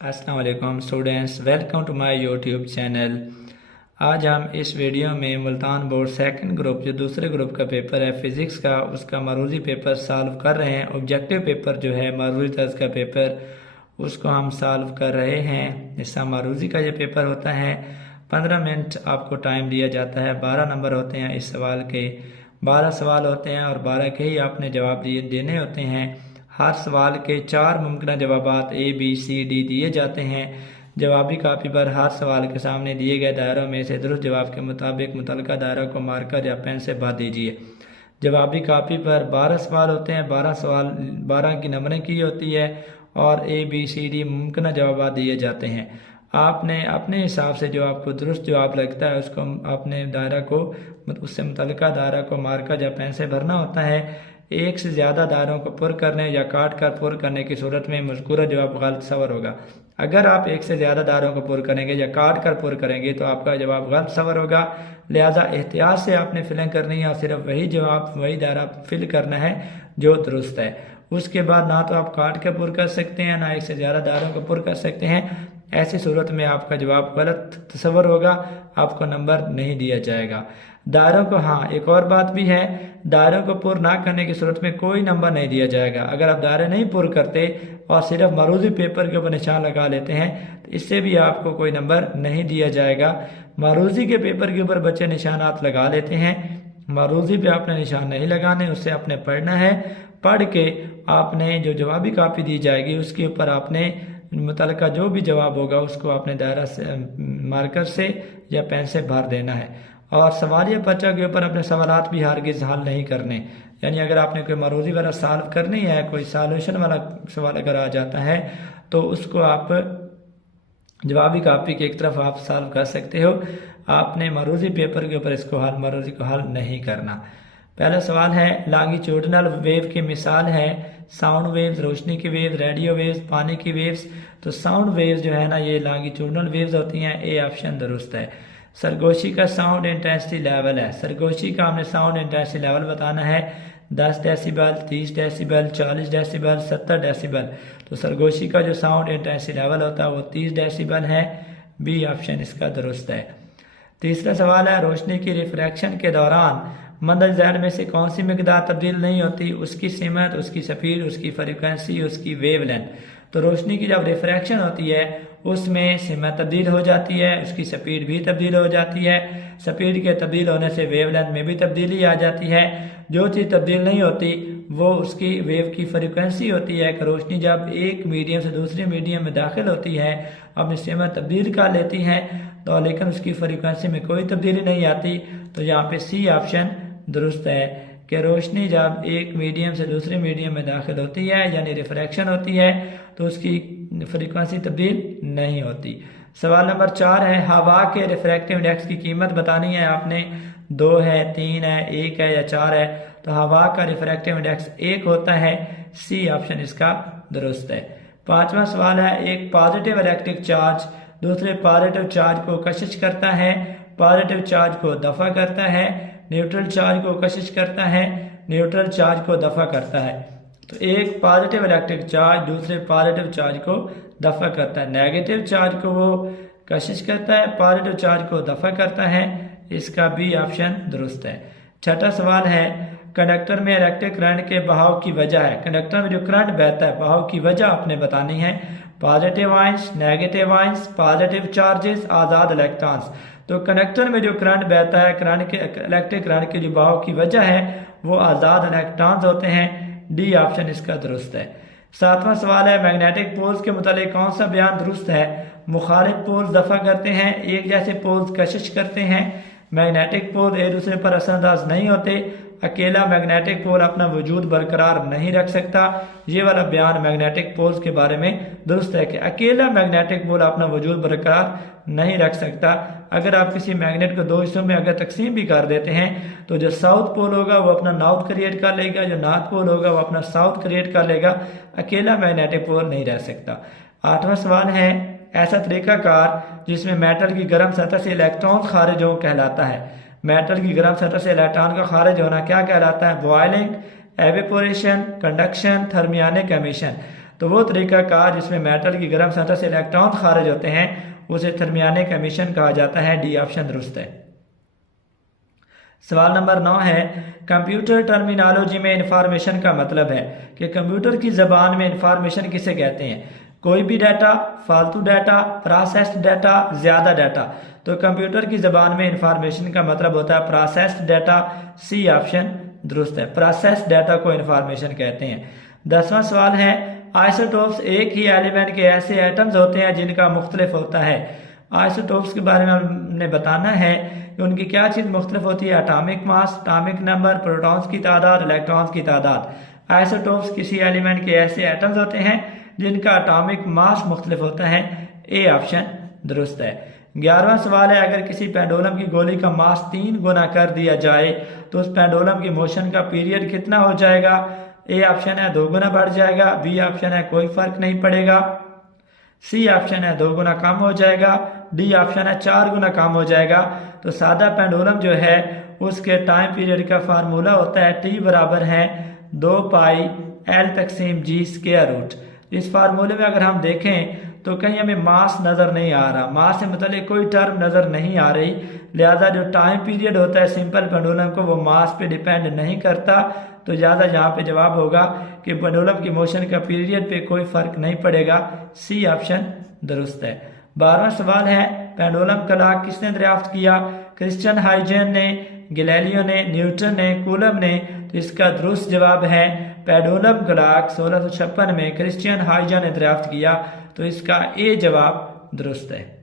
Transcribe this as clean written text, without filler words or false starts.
अस्सलाम वालेकुम students, welcome to my YouTube channel. आज हम इस वीडियो में मुल्तान बोर्ड सेकंड ग्रुप जो दूसरे ग्रुप का पेपर है फिज़िक्स का, उसका मरूज़ी पेपर सॉल्व कर रहे हैं। ऑब्जेक्टिव पेपर जो है मरूज़ी तर्ज का पेपर, उसको हम सॉल्व कर रहे हैं। इसका मरूज़ी का ये पेपर होता है, 15 मिनट आपको टाइम दिया जाता है। 12 नंबर होते हैं इस सवाल के, 12 सवाल होते हैं और 12 के ही आपने जवाब देने होते हैं। हर सवाल के 4 मुमकिन जवाबात A, B, C, D दिए जाते हैं। जवाबी कापी पर हर सवाल के सामने दिए गए दायरों में से दुरुस्त जवाब के मुताबिक मुतलका दायरों को मार्कर या पेन से भर दीजिए। जवाबी कापी पर 12 सवाल होते हैं, 12 की नंबरिंग की होती है और A, B, C, D मुमकिन जवाबात दिए जाते हैं। आपने अपने हिसाब से जो आपको दुरुस्त जवाब लगता है उसको अपने दायरा को उससे मुतलका दायरा को मार्कर या पेन से भरना होता है। एक से ज़्यादा दायरों को पुर करने या काट कर पुर करने की सूरत में मज़कूरा जवाब गलत सवर होगा। अगर आप एक से ज़्यादा दायरों को पुर करेंगे या काट कर पुर करेंगे तो आपका जवाब गलत सवर होगा। लिहाजा एहतियात से आपने फिलिंग करनी है और सिर्फ वही जवाब वही दायरा फिल करना है जो दुरुस्त है। उसके बाद ना तो आप काट कर पुर कर सकते हैं, ना एक से ज़्यादा दायरों को पुर कर सकते हैं। ऐसी सूरत में आपका जवाब गलत तस्वर होगा, आपको नंबर नहीं दिया जाएगा। दायरों को, हाँ एक और बात भी है, दायरों को पुर ना करने की सूरत में कोई नंबर नहीं दिया जाएगा। अगर आप दायरे नहीं पुर करते और सिर्फ मरूज़ी पेपर के ऊपर निशान लगा लेते हैं तो इससे भी आपको कोई नंबर नहीं दिया जाएगा। मरूज़ी के पेपर के ऊपर बच्चे निशानात लगा लेते हैं, मरूज़ी पे आपने निशान नहीं लगाने, उससे आपने पढ़ना है। पढ़ के आपने जो जवाबी कापी दी जाएगी उसके ऊपर आपने मुतलका जो भी जवाब होगा उसको आपने दायरा से मार्कर से या पेन से भर देना है। और सवालिया पर्चा के ऊपर अपने सवालात भी हरगिज़ हल नहीं करने। यानी अगर आपने कोई मरूज़ी वाला सॉल्व करनी है, कोई सॉल्यूशन वाला सवाल अगर आ जाता है तो उसको आप जवाबी कापी की एक तरफ आप सॉल्व कर सकते हो। आपने मरूज़ी पेपर के ऊपर इसको मरूज़ी को हल नहीं करना। पहला सवाल है, लॉन्गिट्यूडिनल वेव की मिसाल है साउंड वेव्स, रोशनी की वेव, रेडियो वेव्स, पानी की वेव्स। तो साउंड वेव्स जो है ना ये लॉन्गिट्यूडिनल वेव्स होती हैं। ए ऑप्शन दुरुस्त है। सरगोशी का साउंड इंटेंसिटी लेवल है, सरगोशी का हमने साउंड इंटेंसिटी लेवल बताना है। 10 डेसिबल, 30 डेसिबल, 40 डेसिबल, 70 डेसिबल। तो सरगोशी का जो साउंड इंटेंसिटी लेवल होता है वो 30 डेसिबल है। बी ऑप्शन इसका दुरुस्त है। तीसरा सवाल है, रोशनी की रिफ्रैक्शन के दौरान मंदल ज़ैड में से कौन सी मिकदार तब्दील नहीं होती? उसकी सिमत, उसकी स्पीड, उसकी फ्रीक्वेंसी, उसकी वेवलेंथ। तो रोशनी की जब रिफ्रैक्शन होती है उसमें सिमत तब्दील हो जाती है, उसकी स्पीड भी तब्दील हो जाती है। स्पीड के तब्दील होने से वेवलेंथ में भी तब्दीली आ जाती है। जो चीज़ तब्दील नहीं होती वो उसकी वेव की फ्रीक्वेंसी होती है कि रोशनी जब एक मीडियम से दूसरे मीडियम में दाखिल होती है अपनी सिमत तब्दील कर लेती है तो लेकिन उसकी फ्रीक्वेंसी में कोई तब्दीली नहीं आती। तो यहाँ पे सी ऑप्शन दुरुस्त है कि रोशनी जब एक मीडियम से दूसरे मीडियम में दाखिल होती है यानी रिफ्रैक्शन होती है तो उसकी फ्रीक्वेंसी तब्दील नहीं होती। सवाल नंबर 4 है, हवा के रिफ्रैक्टिव इंडेक्स की कीमत बतानी है आपने। 2 है, 3 है, 1 है या 4 है। तो हवा का रिफ्रैक्टिव इंडेक्स 1 होता है। सी ऑप्शन इसका दुरुस्त है। 5वां सवाल है, एक पॉजिटिव इलेक्ट्रिक चार्ज दूसरे पॉजिटिव चार्ज को कशिश करता है, पॉजिटिव चार्ज को दफा करता है, न्यूट्रल चार्ज को कशिश करता है, न्यूट्रल चार्ज को दफा करता है। तो एक पॉजिटिव इलेक्ट्रिक चार्ज दूसरे पॉजिटिव चार्ज को दफा करता है, नेगेटिव चार्ज को वो कशिश करता है, पॉजिटिव चार्ज को दफा करता है। इसका बी ऑप्शन दुरुस्त है। छठा सवाल है, कंडक्टर में इलेक्ट्रिक करंट के बहाव की वजह है, कंडक्टर में जो करंट बहता है बहाव की वजह आपने बतानी है। Positive ions, negative ions, positive charges, आज़ाद इलेक्ट्रॉन्स। तो कंडक्टर में जो करंट बहता है, करंट के इलेक्ट्रिक करंट के जो बहाव की वजह है वो आज़ाद इलेक्ट्रॉन्स होते हैं। डी ऑप्शन इसका दुरुस्त है। 7वां सवाल है, मैग्नेटिक पोल्स के मुतालिक कौन सा बयान दुरुस्त है? मुखालिफ पोल्स दफा करते हैं, एक जैसे पोल्स कशिश करते हैं, मैग्नेटिक पोल एक दूसरे पर असरअंदाज नहीं होते, अकेला मैग्नेटिक पोल अपना वजूद बरकरार नहीं रख सकता। ये वाला बयान मैग्नेटिक पोल्स के बारे में दुरुस्त है कि अकेला मैग्नेटिक पोल अपना वजूद बरकरार नहीं रख सकता। अगर आप किसी मैग्नेट को 2 हिस्सों में अगर तकसीम भी कर देते हैं तो जो साउथ पोल होगा वो अपना नॉर्थ क्रिएट कर लेगा, जो नॉर्थ पोल होगा वो अपना साउथ क्रिएट कर लेगा, अकेला मैग्नेटिक पोल नहीं रह सकता। 8वां सवाल है, ऐसा तरीकाकार जिसमें मेटल की गर्म सतह से इलेक्ट्रॉन खारिज हो कहलाता है। मेटल की गर्म सतह से इलेक्ट्रॉन का खारिज होना क्या कहलाता है? Boiling, evaporation, conduction, thermionic emission. तो वो तरीक़ाकार जिसमें मेटल की गर्म सतह से इलेक्ट्रॉन खारिज होते हैं उसे थर्मियानिक एमिशन कहा जाता है। डी ऑप्शन दुरुस्त है। सवाल नंबर 9 है, कंप्यूटर टर्मिनोलॉजी में इंफॉर्मेशन का मतलब है कि कंप्यूटर की ज़बान में इंफॉर्मेशन किसे कहते हैं? कोई भी डाटा, फालतू डाटा, प्रोसेस्ड डाटा, ज़्यादा डाटा। तो कंप्यूटर की ज़बान में इंफॉर्मेशन का मतलब होता है प्रोसेस्ड डाटा। सी ऑप्शन दुरुस्त है। प्रोसेस्ड डाटा को इंफॉर्मेशन कहते हैं। 10वां सवाल है, आइसोटोप्स एक ही एलिमेंट के ऐसे एटम्स होते हैं जिनका मुख्तलिफ होता है। आइसोटोप्स के बारे में हमने बताना है कि उनकी क्या चीज़ मुख्तलिफ होती है? Atomic mass, atomic number, protons की तादाद, इलेक्ट्रॉन्स की तादाद। आइसोटोप्स किसी एलिमेंट के ऐसे एटम्स होते हैं जिनका एटॉमिक मास मुख्तलिफ होता है। ए ऑप्शन दुरुस्त है। 11वां सवाल है, अगर किसी पेंडुलम की गोली का मास 3 गुना कर दिया जाए तो उस पेंडुलम की मोशन का पीरियड कितना हो जाएगा? ए ऑप्शन है 2 गुना बढ़ जाएगा, बी ऑप्शन है कोई फर्क नहीं पड़ेगा, सी ऑप्शन है 2 गुना कम हो जाएगा, डी ऑप्शन है 4 गुना कम हो जाएगा। तो सादा पेंडुलम जो है उसके टाइम पीरियड का फार्मूला होता है टी बराबर है 2 पाई एल तकसीम जी स्क्वायर रूट। इस फार्मूले में अगर हम देखें तो कहीं हमें मास नज़र नहीं आ रहा, मास से मतलब कोई टर्म नज़र नहीं आ रही, लिहाजा जो टाइम पीरियड होता है सिंपल पेंडुलम को वो मास पे डिपेंड नहीं करता। तो ज़्यादा यहाँ पे जवाब होगा कि पेंडुलम की मोशन का पीरियड पे कोई फर्क नहीं पड़ेगा। सी ऑप्शन दुरुस्त है। 12वां सवाल है, पेंडुलम क्लॉक किसने दरियाफ्त किया? क्रिश्चियन हाइजेन ने, गैलीलियो ने, न्यूटन ने, कूलम ने। तो इसका दुरुस्त जवाब है पेंडुलम क्लॉक 1656 में क्रिश्चियन हाइजेन ने दरियाफ्त किया। तो इसका ए जवाब दुरुस्त है।